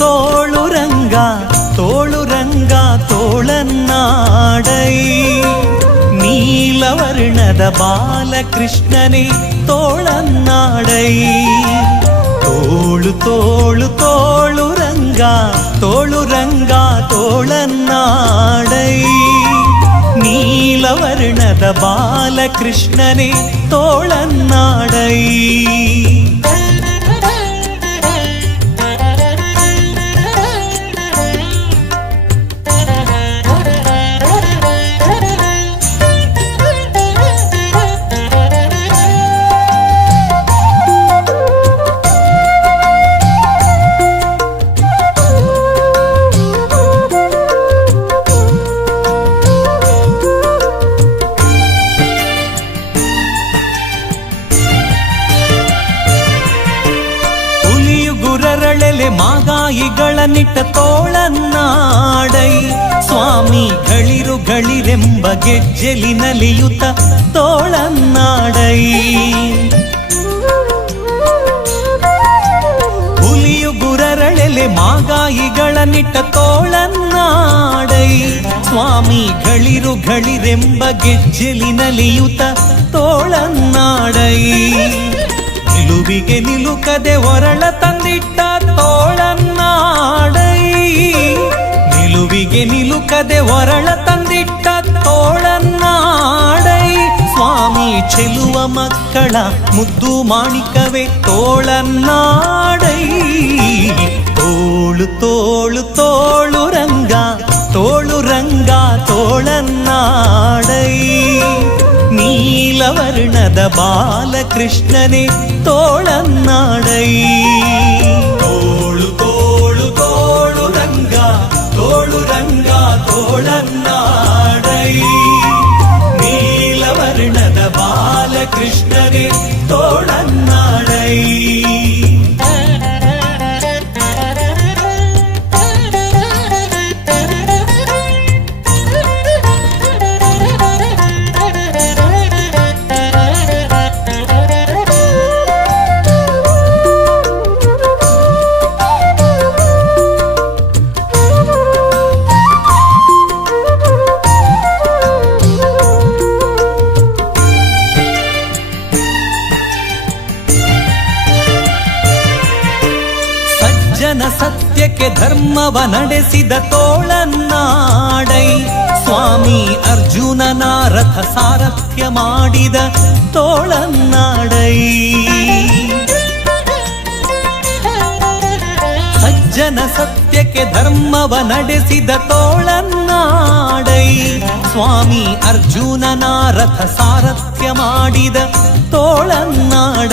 தோளுரங்கா தோளுரங்கா தோழன் நாடை நீலவர்ணத பாலகிருஷ்ணனே தோழன் நாடை தோளு தோளு தோளுரங்கா தோளுரங்கா தோழன் நாடை நீலவர்ணத பாலகிருஷ்ணனே தோழன் நாடை ಗುರರಳೆಲೆ ಮಾಗಾಯಿಗಳ ನಿಟ್ಟ ತೋಳನ್ನಾಡೈ. ಸ್ವಾಮಿ ಗಳಿರು ಗಳಿರೆಂಬ ಗೆಜ್ಜೆಲಿ ನಲಿಯುತ್ತ ತೋಳನ್ನಾಡೈ. ಹುಲಿಯು ಗುರರಳೆಲೆ ಮಾಗಾಯಿಗಳ ನಿಟ್ಟ ತೋಳನ್ನಾಡೈ. ಸ್ವಾಮಿ ಗಳಿರು ಗಳಿರೆಂಬ ಗೆಜ್ಜೆಲಿ ನಲಿಯುತ್ತ ತೋಳನ್ನಾಡೈ. ನಿಲುವಿಗೆ ನಿಲುಕದೆ ಹೊರಳ ತಂದಿಟ್ಟ ತೋಳನ್ನಾಡೈ ನಿಲುವಿಗೆ ನಿಲುಕದೆ ಹೊರಳ ತಂದಿಟ್ಟ ತೋಳನ್ನಾಡೈ ಸ್ವಾಮಿ ಚೆಲುವ ಮಕ್ಕಳ ಮುದ್ದು ಮಾಣಿಕವೇ ತೋಳನ್ನಾಡೈ ತೋಳು ತೋಳು ತೋಳು ರಂಗ ತೋಳು ರಂಗ ತೋಳನ್ನಾಡೈ நீலவருணத பாலகிருஷ்ணனே தோழநாடை ಸಜ್ಜನ ಸತ್ಯಕ್ಕೆ ಧರ್ಮವ ನಡೆಸಿದ ತೋಳನ್ನಾಡೈ. ಸ್ವಾಮಿ ಅರ್ಜುನನ ರಥ ಸಾರಥ್ಯ ಮಾಡಿದ ತೋಳನ್ನಾಡೈ. ಸಜ್ಜನ ಸತ್ಯಕ್ಕೆ ಧರ್ಮವ ನಡೆಸಿದ ತೋಳನ್ನಾಡೈ. ಸ್ವಾಮಿ ಅರ್ಜುನನ ರಥ ಸಾರಥ್ಯ ಮಾಡಿದ ತೋಳನ್ನಾಡೈ.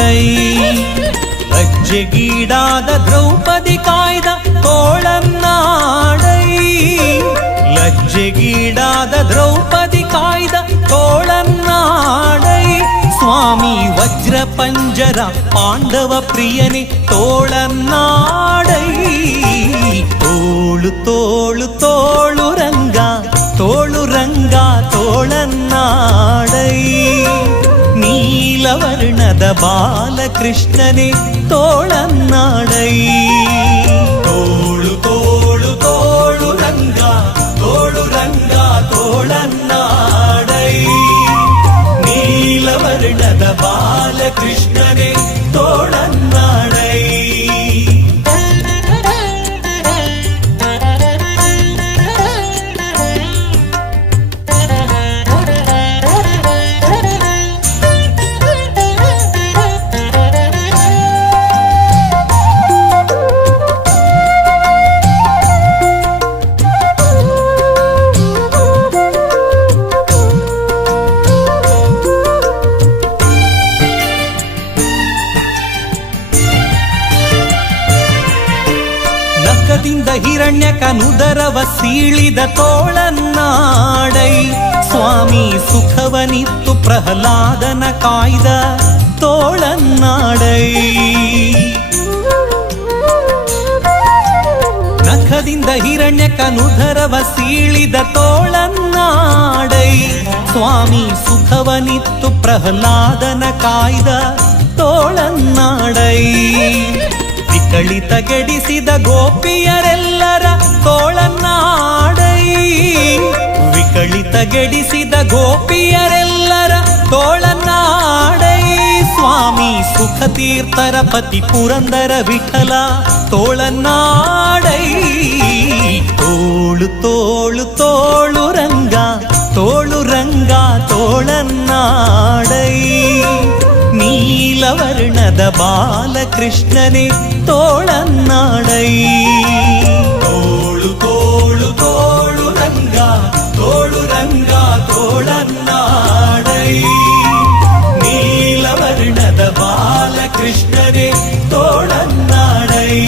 ലജ്ജകീടാത ദ്രൗപതി കായ്ത കോളം നാടൈ ലജ്ജകീടാത ദ്രൗപതി കായ്ത കോളം നാടൈ സ്വാമി വജ്രപഞ്ചര പാണ്ഡവ പ്രിയനെ തോളം നാടൈ തോളു തോളു തോളുരങ്ക തോളുരങ്ക തോളന്നാടൈ നീലവരു കഥ ബാലകൃഷ്ണനെ തോളന്നാടൈ തോളു തോളു തോളു രംഗ തോളു രംഗ തോളന്നാടൈ നീലവർണത ബാലകൃഷ്ണനെ തോളന്നാടൈ ನಖದಿಂದ ಹಿರಣ್ಯಕನುದರವ ಸೀಳಿದ ತೋಳನ್ನಾಡೈ. ಸ್ವಾಮಿ ಸುಖವನಿತ್ತು ಪ್ರಹ್ಲಾದನ ಕಾಯ್ದ ತೋಳನ್ನಾಡೈ. ನಖದಿಂದ ಹಿರಣ್ಯಕನುಧರವ ಸೀಳಿದ ತೋಳನ್ನಾಡೈ. ಸ್ವಾಮಿ ಸುಖವನಿತ್ತು ಪ್ರಹ್ಲಾದನ ಕಾಯ್ದ ತೋಳನ್ನಾಡೈ. ವಿಕಳಿತಗೆಡಿಸಿದ ಗೋಪಿಯರೆಲ್ಲರ ತೋಳನ್ನಾಡೈ ವಿಕಳಿತಗೆಡಿಸಿದ ಗೋಪಿಯರೆಲ್ಲರ ತೋಳನ್ನಾಡೈ ಸ್ವಾಮಿ ಸುಖತೀರ್ಥರ ಪತಿ ಪುರಂದರ ವಿಠಲ ತೋಳನ್ನಾಡೈ ತೋಳು బాలకృష్ణని తోళన్నాడై. తోడు తోడు తోడు రంగా తోడు రంగా తోళన్నాడై. నీలవర్ణద బాలకృష్ణని తోళన్నాడై.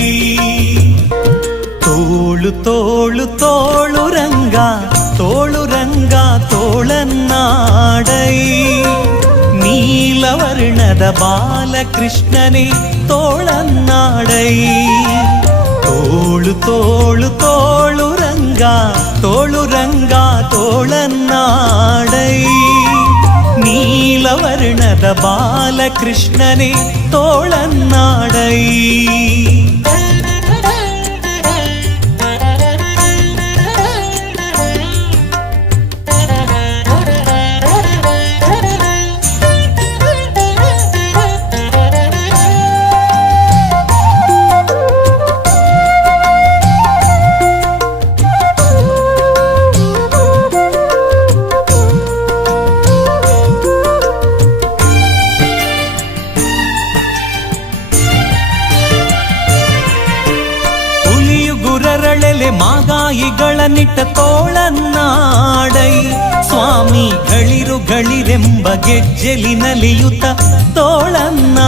తోళు తోళు తోళు రంగా తోళు రంగా తోళన్నాడై. நீலவர்ணத பாலகிருஷ்ணனே தோழநாடை தோழு தோழு தோளுரங்கா தோளுரங்கா தோழநாடை நீலவர்ணத பாலகிருஷ்ணனே தோழநாடை ಗುರರಳೆಲೆ ಮಾಗಾಯಿಗಳ ನಿಟ್ಟ ತೋಳನ್ನಾಡೈ. ಸ್ವಾಮಿ ಗಳಿರು ಗಳಿರೆಂಬ ಗೆಜ್ಜೆಲಿನಲಿಯುತ ತೋಳನ್ನ